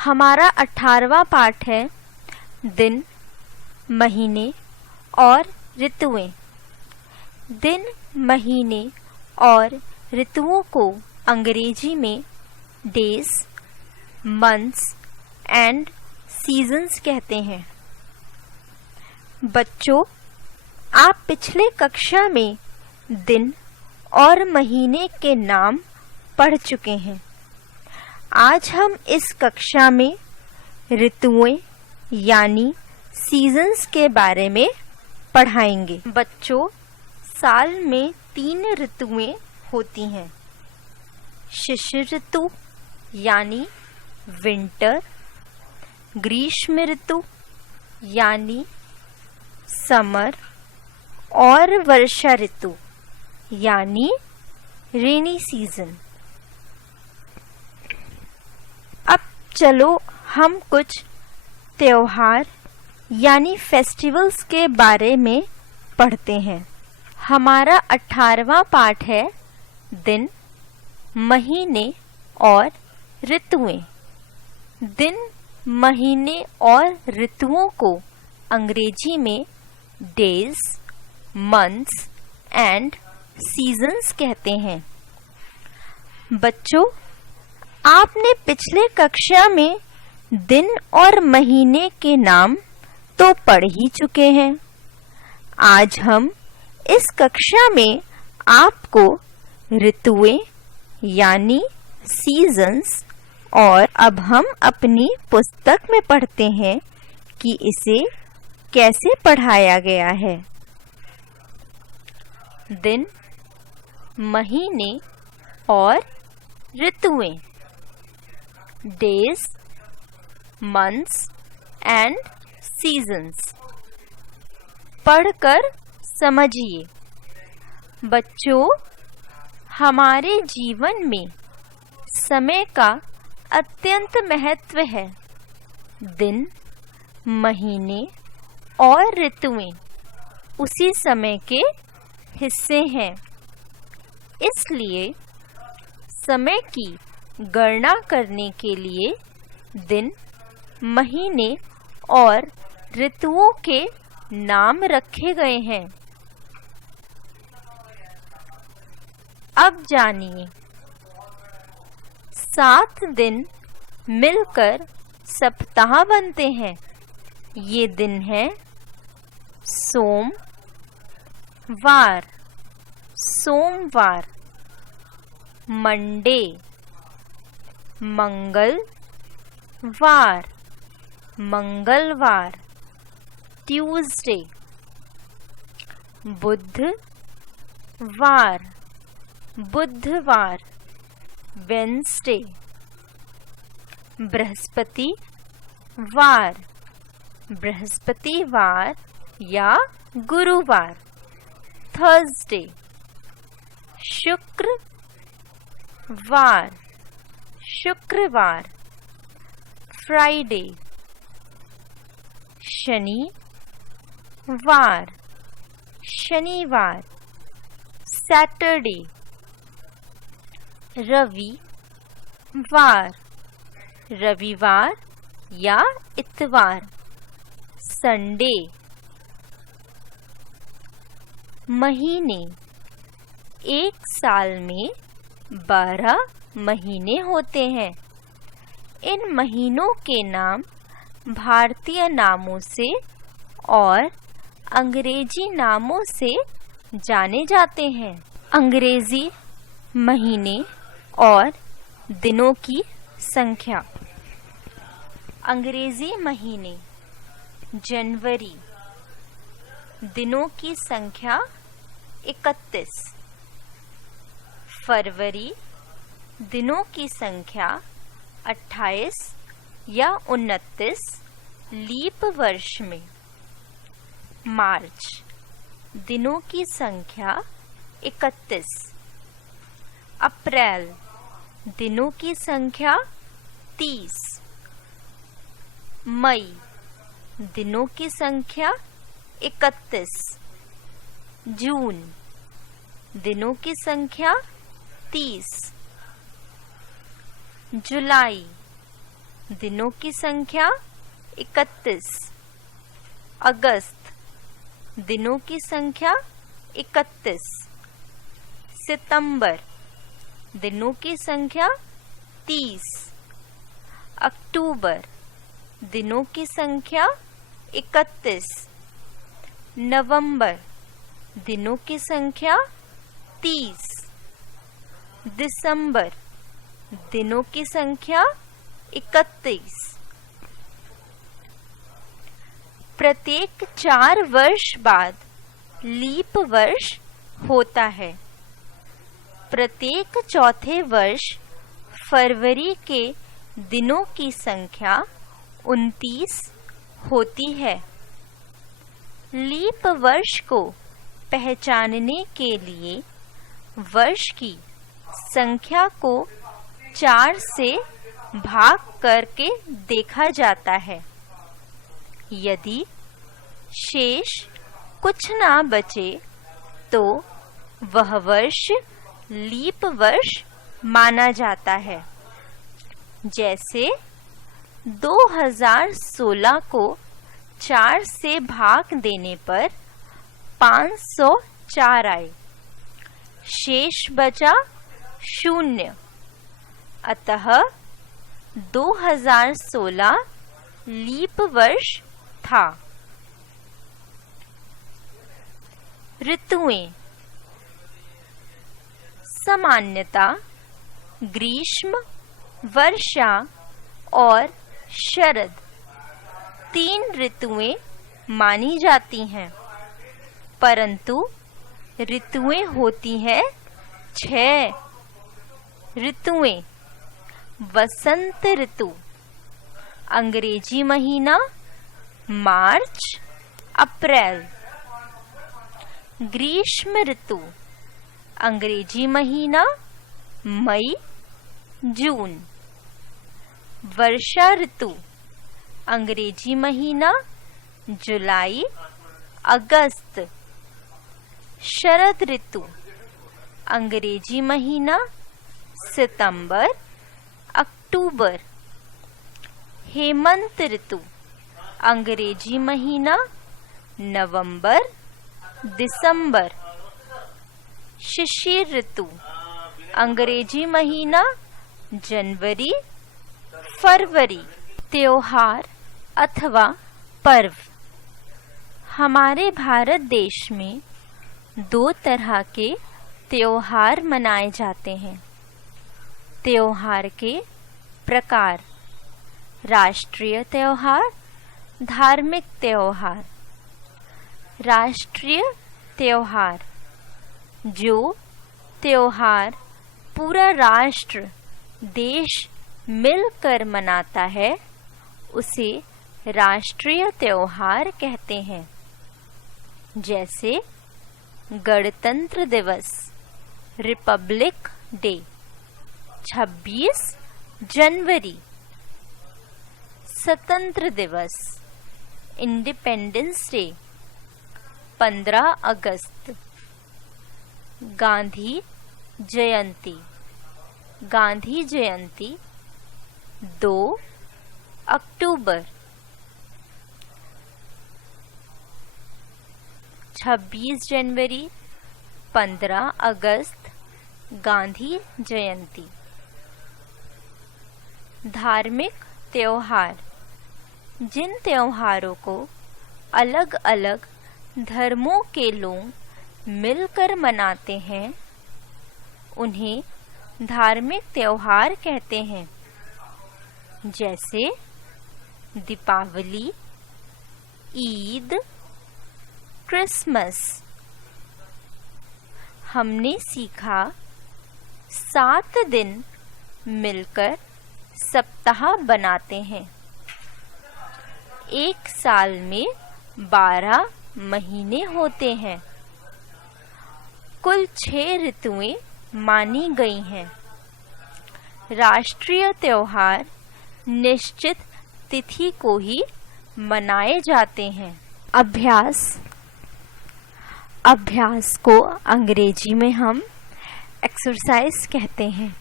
हमारा 18वां पाठ है दिन, महीने और ऋतुएं। दिन, महीने और ऋतुओं को अंग्रेजी में डेज, मंथ्स एंड सीजन्स कहते हैं। बच्चों, आप पिछले कक्षा में दिन और महीने के नाम पढ़ चुके हैं। आज हम इस कक्षा में ऋतुएं यानी सीजन्स के बारे में पढ़ाएंगे। बच्चों, साल में 3 ऋतुएं होती हैं। शिशिर ऋतु यानी विंटर, ग्रीष्म ऋतु यानी समर और वर्षा ऋतु यानी रेनी सीजन। अब चलो हम कुछ त्योहार यानी फेस्टिवल्स के बारे में पढ़ते हैं। हमारा 18वां पाठ है दिन, महीने और ऋतुएं। दिन, महीने और ऋतुओं को अंग्रेजी में डेज, मंथ्स एंड सीजन्स कहते हैं। बच्चों, आपने पिछले कक्षा में दिन और महीने के नाम तो पढ़ ही चुके हैं। आज हम इस कक्षा में आपको ऋतुएं यानी सीजन्स और अब हम अपनी पुस्तक में पढ़ते हैं कि इसे कैसे पढ़ाया गया है। दिन, महीने और ऋतुएं, डेज, मंथ्स एंड सीजन्स। पढ़कर समझिए। बच्चों, हमारे जीवन में समय का अत्यंत महत्व है। दिन, महीने और ऋतुएं उसी समय के हिस्से हैं। इसलिए समय की गणना करने के लिए दिन, महीने और ऋतुओं के नाम रखे गए हैं। अब जानिए। 7 दिन मिलकर सप्ताह बनते हैं। ये दिन है सोम, वार, सोमवार, मंडे, मंगल, वार, मंगलवार, ट्यूसडे, बुध, वार, बुधवार, वेंसडे, बृहस्पति, वार, बृहस्पतिवार या गुरुवार, थर्सडे, शुक्र, वार, शुक्रवार, फ्राइडे, शनि, वार, शनिवार, सैटरडे, रवि, वार, रविवार या इतवार, संडे। महीने। एक साल में 12 महीने होते हैं। इन महीनों के नाम भारतीय नामों से और अंग्रेजी नामों से जाने जाते हैं। अंग्रेजी महीने और दिनों की संख्या। अंग्रेजी महीने जनवरी, दिनों की संख्या 31। फरवरी, दिनों की संख्या 28 या 29 लीप वर्ष में। मार्च, दिनों की संख्या 31। अप्रैल, दिनों की संख्या 30। मई, दिनों की संख्या 31। जून, दिनों की संख्या 30। जुलाई, दिनों की संख्या 31। अगस्त, दिनों की संख्या 31। सितंबर, दिनों की संख्या 30। अक्टूबर, दिनों की संख्या 31। नवंबर, दिनों की संख्या 30। दिसंबर, दिनों की संख्या 31। प्रत्येक 4 वर्ष बाद लीप वर्ष होता है। प्रत्येक चौथे वर्ष फरवरी के दिनों की संख्या 29 होती है। लीप वर्ष को पहचानने के लिए वर्ष की संख्या को 4 से भाग करके देखा जाता है। यदि शेष कुछ ना बचे तो वह वर्ष लीप वर्ष माना जाता है। जैसे 2016 को 4 से भाग देने पर 504 आए, शेष बचा 0। अतः 2016 लीप वर्ष था। ऋतुएं सामान्यता ग्रीष्म, वर्षा और शरद 3 ऋतुएं मानी जाती हैं, परंतु ऋतुएं होती हैं 6 ऋतुएं। वसंत ऋतु, अंग्रेजी महीना मार्च अप्रैल। ग्रीष्म ऋतु, अंग्रेजी महीना मई जून। वर्षा ऋतु, अंग्रेजी महीना जुलाई अगस्त। शरद ऋतु, अंग्रेजी महीना सितंबर अक्टूबर। हेमंत ऋतु, अंग्रेजी महीना नवंबर दिसंबर। शिशिर ऋतु, अंग्रेजी महीना जनवरी फरवरी। त्योहार अथवा पर्व। हमारे भारत देश में 2 तरह के त्योहार मनाए जाते हैं। त्योहार के प्रकार: राष्ट्रीय त्योहार, धार्मिक त्योहार। राष्ट्रीय त्योहार, जो त्योहार पूरा राष्ट्र देश मिलकर मनाता है, उसे राष्ट्रीय त्योहार कहते हैं। जैसे गणतंत्र दिवस, रिपब्लिक डे, 26 जनवरी। स्वतंत्र दिवस, इंडिपेंडेंस डे, 15 अगस्त। गांधी जयंती, गांधी जयंती 2 अक्टूबर। 26 जनवरी, 15 अगस्त, गांधी जयंती। धार्मिक त्योहार, जिन त्योहारों को अलग अलग धर्मों के लोग मिलकर मनाते हैं, उन्हें धार्मिक त्योहार कहते हैं। जैसे दीपावली, ईद, क्रिसमस। हमने सीखा 7 दिन मिलकर सप्ताह बनाते हैं। एक साल में 12 महीने होते हैं। कुल 6 ऋतुएं मानी गई हैं। राष्ट्रीय त्योहार निश्चित तिथि को ही मनाए जाते हैं। अभ्यास को अंग्रेजी में हम एक्सरसाइज कहते हैं।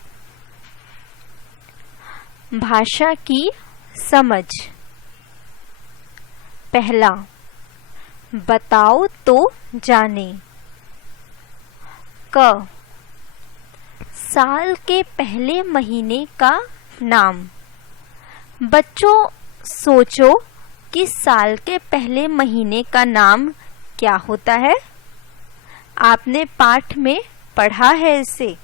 भाषा की समझ। पहला, बताओ तो जाने। क, साल के पहले महीने का नाम। बच्चों सोचो कि साल के पहले महीने का नाम क्या होता है? आपने पाठ में पढ़ा है इसे।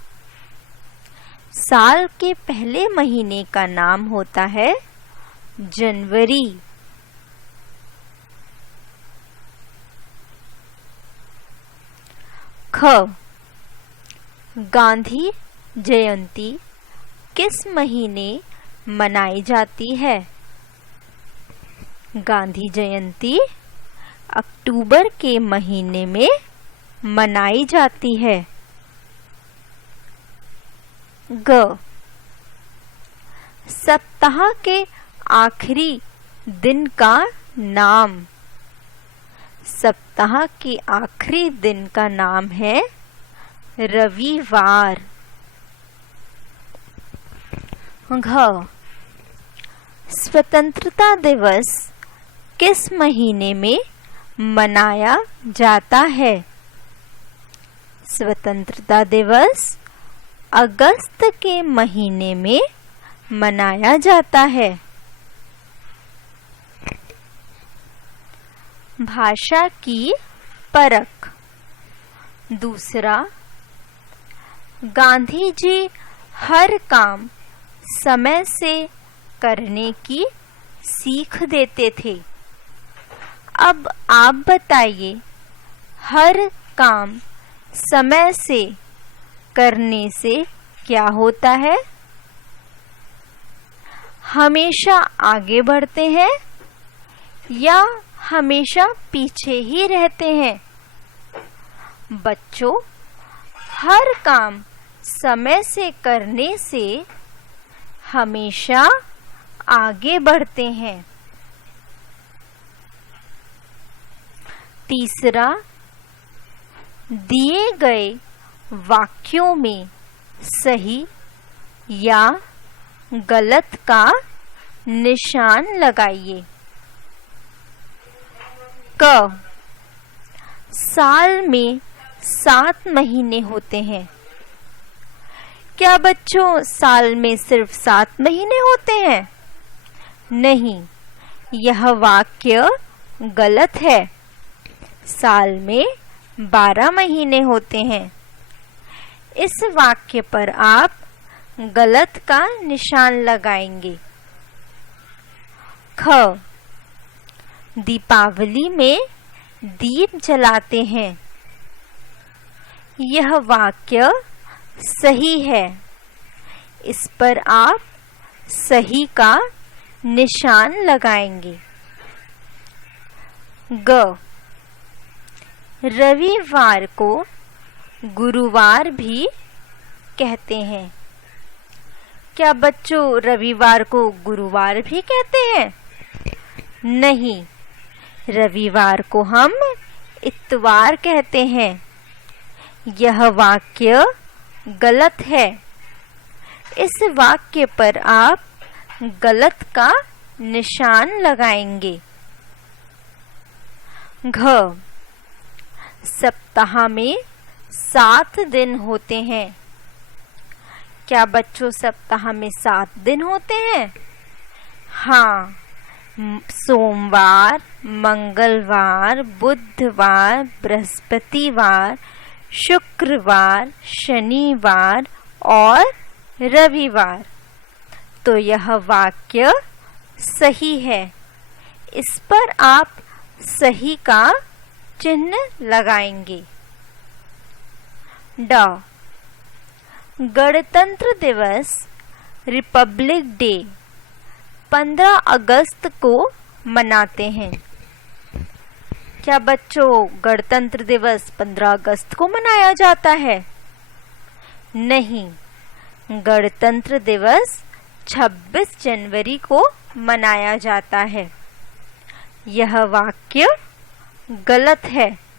साल के पहले महीने का नाम होता है जनवरी। ख, गांधी जयंती किस महीने मनाई जाती है? गांधी जयंती अक्टूबर के महीने में मनाई जाती है। ग, सप्ताह के आखिरी दिन का नाम। सप्ताह के आखिरी दिन का नाम है रविवार। घ, स्वतंत्रता दिवस किस महीने में मनाया जाता है? स्वतंत्रता दिवस अगस्त के महीने में मनाया जाता है। भाषा की परख। दूसरा, गांधी जी हर काम समय से करने की सीख देते थे। अब आप बताइए, हर काम समय से करने से क्या होता है? हमेशा आगे बढ़ते हैं या हमेशा पीछे ही रहते हैं? बच्चों, हर काम समय से करने से हमेशा आगे बढ़ते हैं। तीसरा, दिए गए वाक्यों में सही या गलत का निशान लगाइए। क, साल में 7 महीने होते हैं। क्या बच्चों साल में सिर्फ 7 महीने होते हैं? नहीं, यह वाक्य गलत है। साल में 12 महीने होते हैं। इस वाक्य पर आप गलत का निशान लगाएंगे। ख, दीपावली में दीप जलाते हैं। यह वाक्य सही है। इस पर आप सही का निशान लगाएंगे। ग, रविवार को गुरुवार भी कहते हैं। क्या बच्चों रविवार को गुरुवार भी कहते हैं? नहीं, रविवार को हम इतवार कहते हैं। यह वाक्य गलत है। इस वाक्य पर आप गलत का निशान लगाएंगे। घ, सप्ताह में 7 दिन होते हैं। क्या बच्चों सप्ताह में 7 दिन होते हैं? हाँ, सोमवार, मंगलवार, बुधवार, बृहस्पतिवार, शुक्रवार, शनिवार और रविवार। तो यह वाक्य सही है। इस पर आप सही का चिन्ह लगाएंगे। ड, गणतंत्र दिवस रिपब्लिक डे 15 अगस्त को मनाते हैं। क्या बच्चों गणतंत्र दिवस 15 अगस्त को मनाया जाता है? नहीं, गणतंत्र दिवस 26 जनवरी को मनाया जाता है। यह वाक्य गलत है।